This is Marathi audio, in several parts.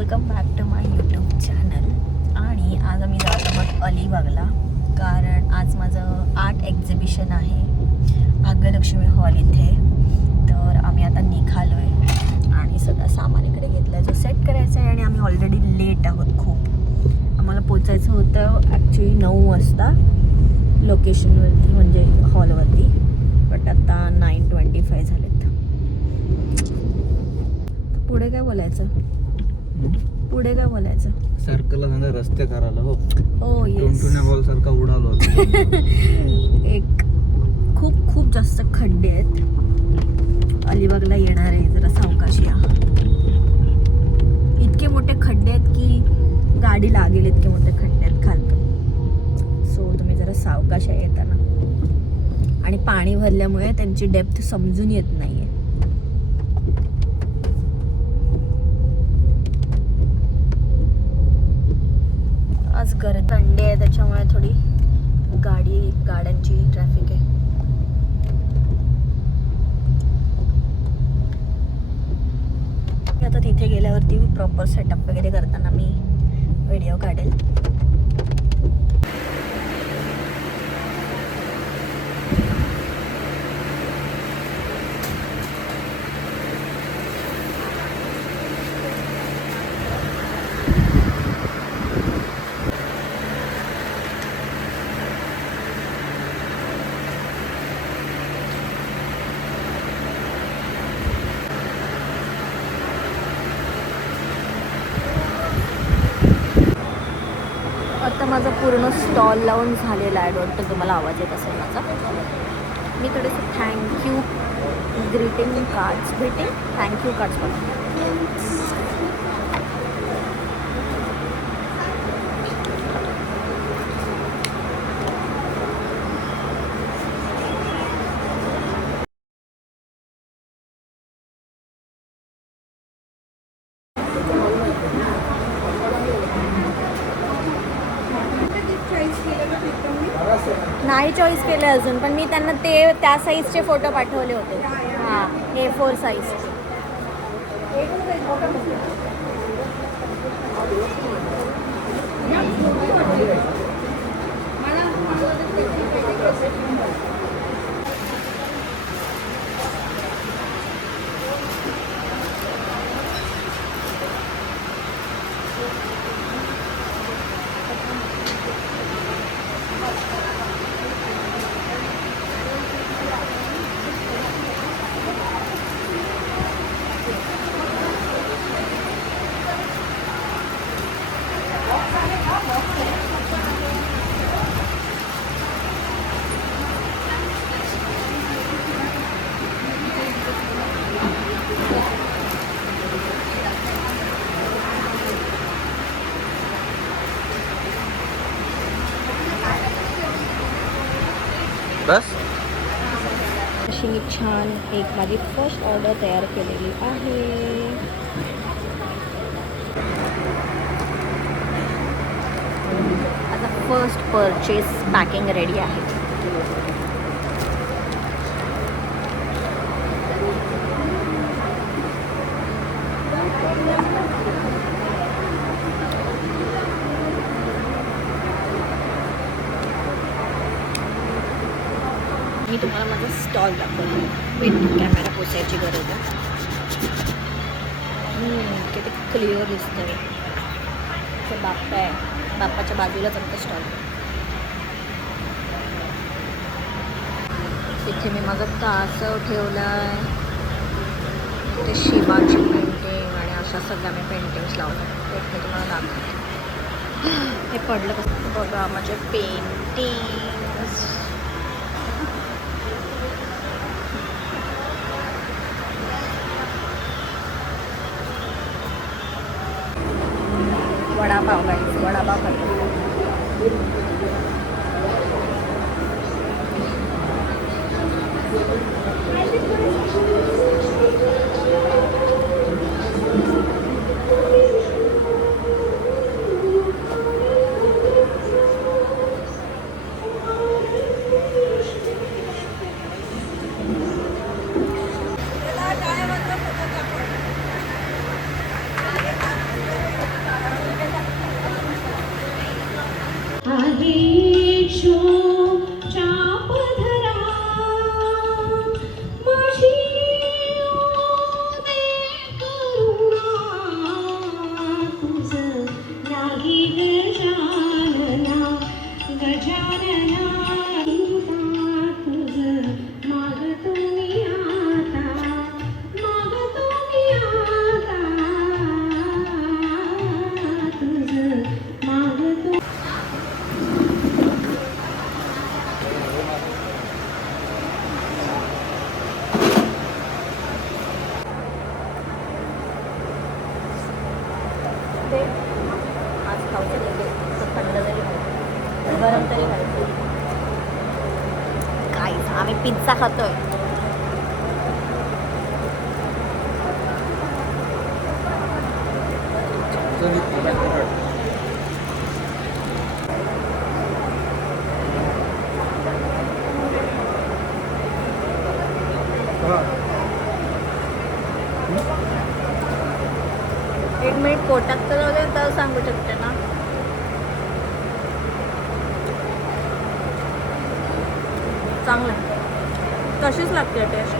Welcome back to my YouTube channel. आणि आज आम्ही जात आहोत अलिबागला, कारण आज माझं आर्ट एक्झिबिशन आहे भाग्यलक्ष्मी हॉल इथे. तर आम्ही आता निघालो आहे आणि सगळं सामान इकडे घेतलं आहे जो सेट करायचं आहे. आणि आम्ही ऑलरेडी लेट आहोत खूप. आम्हाला पोचायचं होतं ॲक्च्युली 9 वाजता लोकेशनवरती, म्हणजे हॉलवरती, बट आता 9:25 झालेत. पुढे काय बोलायचं? पुढे काय बोलायचं? सर्कलला जाणार रस्ते करायला. हो हो येस. टुनटुन्या बॉल सारखा उडालो. एक खूप जास्त खड्डे आहेत अलिबागला. येणार आहे जरा सावकाश या. इतके मोठे खड्डे आहेत की गाडी लागेल, इतके मोठे खड्डे आहेत खालतून. सो तुम्ही जरा सावकाश या येताना. आणि पाणी भरल्यामुळे त्यांची डेप्थ समजून येत नाहीये. आज संडे आहे त्याच्यामुळे थोडी गाड्यांची ट्रॅफिक आहे. आता तिथे गेल्यावरती प्रॉपर सेटअप वगैरे करताना मी व्हिडिओ काढेल. आता माझा पूर्ण स्टॉल लावून झालेला आहे. वाटतं तुम्हाला आवाज येत असेल माझा. मी थोडेसे thank you greeting cards thank you cards बनवते. नाही चॉईस केले अजून, पण मी त्यांना त्या साईजचे फोटो पाठवले होते. हां, A4 साईज. बस अशी मी छान एक माझी फर्स्ट ऑर्डर तयार केलेली आहे. आता फर्स्ट परचेस पॅकिंग रेडी आहे. मी तुम्हाला माझा स्टॉल दाखवतो. वेट, कॅमेरा पोचायची गरज आहे. किती क्लिअर दिसतंय. ते बाप्पा आहे, बाप्पाच्या बाजूलाच आमचा स्टॉल. तिथे मी माझा कासव ठेवला आहे. ते शिवाची पेंटिंग आणि अशा सगळ्या मी पेंटिंग्स लावल्या. एक मी तुम्हाला दाखवते. हे पडलं कसं बघा माझे पेंटिंग्स. वडापाव गाईस, वडापाव खातो. आज खाऊचं थंड जरी गरम तरी काय आम्ही पिझ्झा खातोय. एक मिनिट पोटात तर जाऊ दे तर सांगू शकते ना. चांगलं कशीच लागते टेस्ट.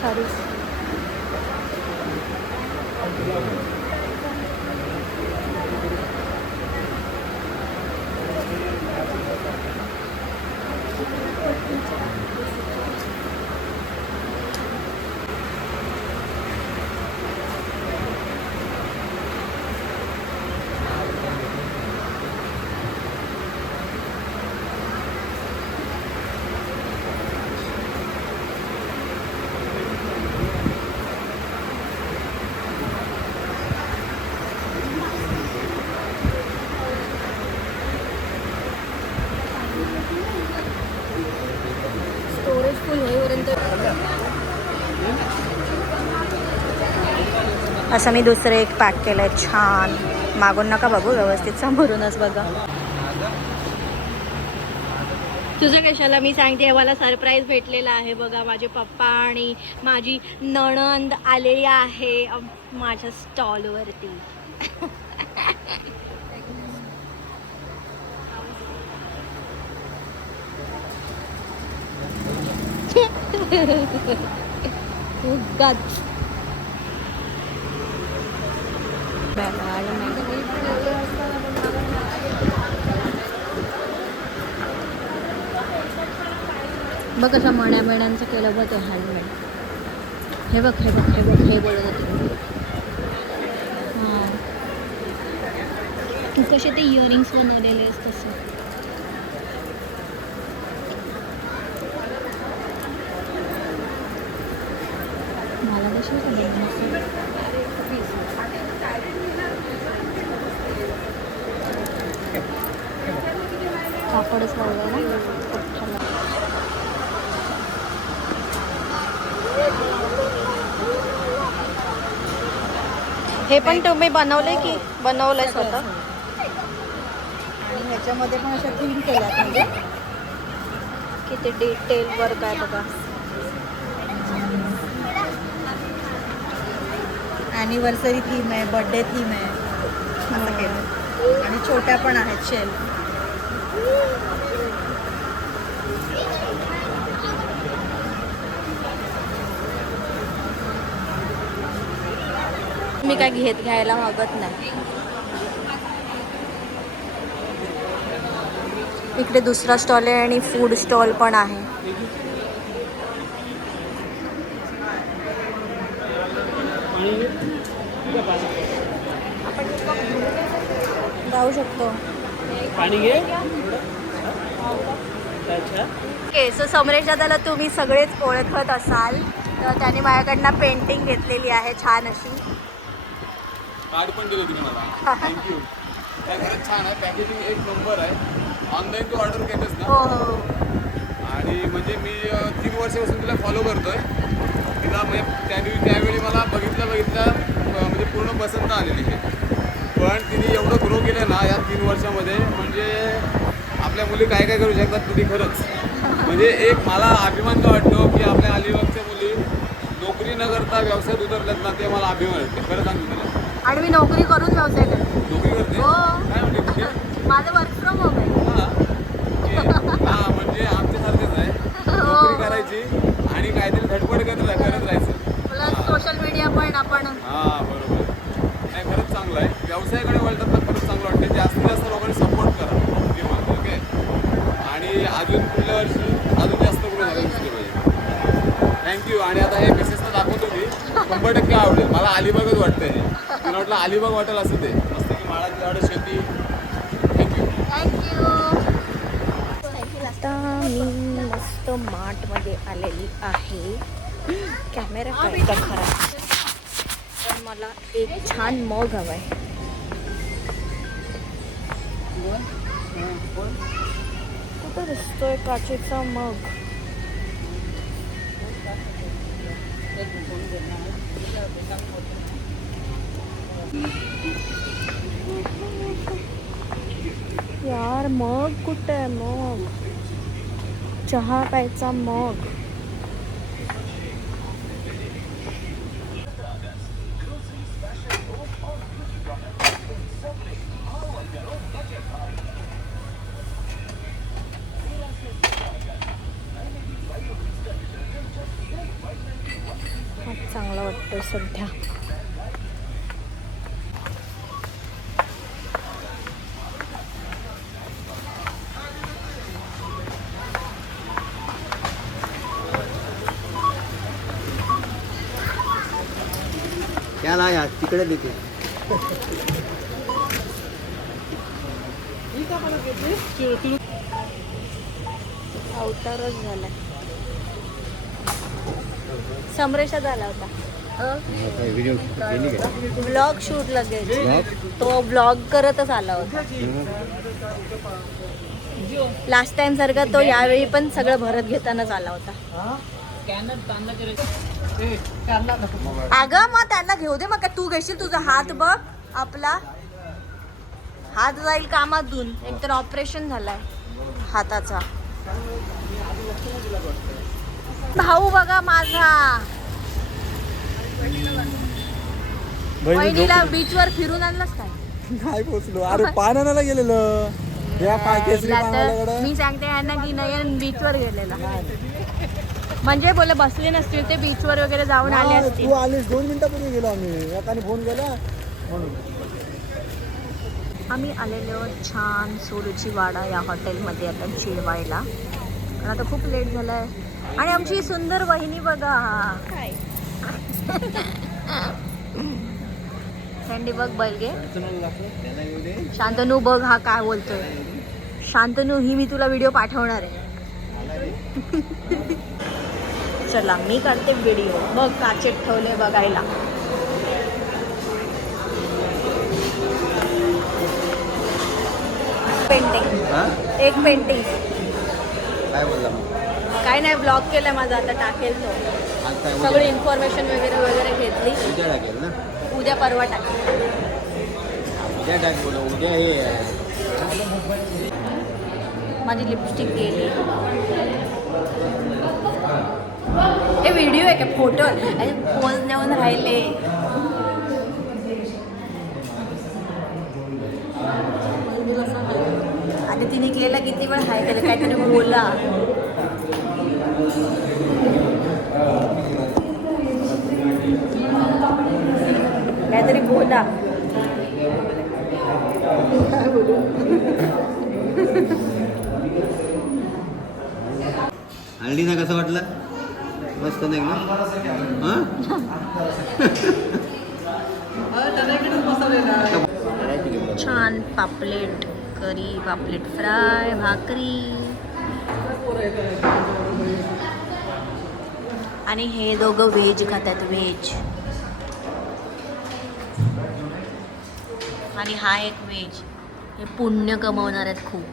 सॉरी. स्टोरेज फुल होईपर्यंत असं मी दुसरं एक पॅक केलंय छान. मागून नका बघू, व्यवस्थित समोरूनच बघा. तुझं कशाला मी सांगते. मला सरप्राईज भेटलेला आहे बघा. माझे पप्पा आणि माझी नणंद आलेली आहे माझ्या स्टॉलवरती. उगाच बघ कशा मण्यांचं केलं बघ ते हँडमेड. हे बघ हे बघ हे बघ हे बोलत होते. हां तू कसे ते इयरिंग्स बनवलेले आहेस तसं. मला कशी कापडच लावलं ना. हे पण तुम्ही बनवले की बनवलंय स्वतः. आणि ह्याच्यामध्ये पण अशा थीम केल्यात म्हणजे किती डिटेल वर्क आहे बघा. ॲनिव्हर्सरी थीम आहे, बर्थडे थीम आहे असं केलं. आणि छोट्या पण आहेत शेल. मी काय घ्यायला मागत नाही. इकडे दुसरा स्टॉल आहे आणि फूड स्टॉल पण आहे. जाऊ शकतो. ओके सो समरेश दादाला तुम्ही सगळेच ओळखत असाल तर त्याने माझ्याकडनं पेंटिंग घेतलेली आहे छान अशी. कार्ड पण दिलं तुम्ही मला. थँक्यू. काय खरंच छान आहे. पॅकेजिंग एक नंबर आहे. ऑनलाईन तू ऑर्डर घेतेस ना. हो हो. आणि म्हणजे मी 3 वर्षापासून तुला फॉलो करतोय मला म्हणजे त्यावेळी मला बघितलं म्हणजे पूर्ण पसंत आलेली आहे. पण तिने एवढं ग्रो केलं ना या 3 वर्षामध्ये, म्हणजे आपल्या मुली काय करू शकतात तिने खरंच. म्हणजे एक मला अभिमान का वाटतो की आपल्या अलिबागच्या मुली नोकरी न करता व्यवसायात उतरल्यात ना, ते मला अभिमान वाटते. खरं सांगतो तुला. आणि मी नोकरी करून व्यवसाय करते. नोकरी करते हो. काय म्हणते तुझे? माझं वर्क फ्रॉम होम आहे. हां म्हणजे आमच्यासारखंच आहे. नोकरी करायची आणि काहीतरी धडपड करत राहायचं. प्लस सोशल मीडिया पण आपण. हां बरोबर. नाही खरंच चांगलं आहे. व्यवसायाकडे वळतात तर खरंच चांगलं वाटतं. जास्तीत जास्त लोकांनी सपोर्ट करा. ओके. आणि अजून पुढल्या वर्षी अजून जास्त ग्रो झालं दिसले पाहिजे. थँक्यू. आणि आता हे मेसेजला दाखवतो मी 100% आवडेल. मला अलिबागच वाटतं हे. मला वाटलं अलिबाग वाटेल असं ते. मस्त की माळाची झाडं, शेती. थँक्यू. थँक्यू. आता मी मस्त मार्टमध्ये आलेली आहे. कॅमेरा काय का खराब, तर मला एक छान मग हवा आहे. कुठं दिसतोय काचेचा मग? यार मग कुठं आहे मग? चहा प्यायचा मग. हा चांगला वाटतोय सध्या. क्या ना यार तिकडे देखील अवतारच झालाय. समरेशा झाला होता व्हिडिओ केली काय? ब्लॉग शूट लगेच. Vlog? तो ब्लॉग करतच आला होता. लास्ट टाइम सारखा तो यावेळी पण सगळं भरत घेतानाच आला होता. अगं मग त्यांना घेऊ दे. मग काय तू घेशील? तुझा हात बघ. आपला हात जाईल कामातून. एकतर ऑपरेशन झालाय हाताचा. भाऊ बघा माझा. वहिनीला बीचवर फिरून आणलास काय? काय पोचलो? अरे पानाला गेलेलं. या केसरी पानाला. मी सांगते यांना की नयन बीचवर गेलेला. म्हणजे बोल बसले नसतील ते बीचवर वगैरे जाऊन आले असतील. तू आलीस 2 मिनिटापूर्वी गेलो आम्ही. एकाने फोन केला म्हणून. आम्ही आलेलो छान सोलूची वाडा या हॉटेलमध्ये आता चिडवायला. कारण आता खूप लेट झालाय. आणि आमची सुंदर वहिनी बघा. थंडी बघ बलगे. शांतनू बघ हा काय बोलतोय. शांतनू ही मी तुला व्हिडिओ पाठवणार आहे. चला मी काढते व्हिडिओ. बघ काचेत ठेवले बघायला. पेंटिंग. एक पेंटिंग. काय बोलला मग? काय नाही ब्लॉग केलाय माझा. आता टाकेल तो. आज काय सगळी इन्फॉर्मेशन वगैरे घेतली. उद्या टाकेल ना? उद्या परवा टाकेल. उद्या टाक बोला. उद्या हे माझी लिपस्टिक गेली. हे व्हिडिओ आहे का? फोटो आणि पोज देऊन राहिले. आणि तिने केलं किती वेळ हाय केलं. काहीतरी बोला. काहीतरी बोला. हल्ली ना कसं वाटलं? मस्त नाही ना? हां छान पापलेट करी, पापलेट फ्राय, भाकरी. आणि हे दोघं व्हेज खातात. व्हेज. आणि हा एक व्हेज. हे पुण्य कमवणार आहेत खूप.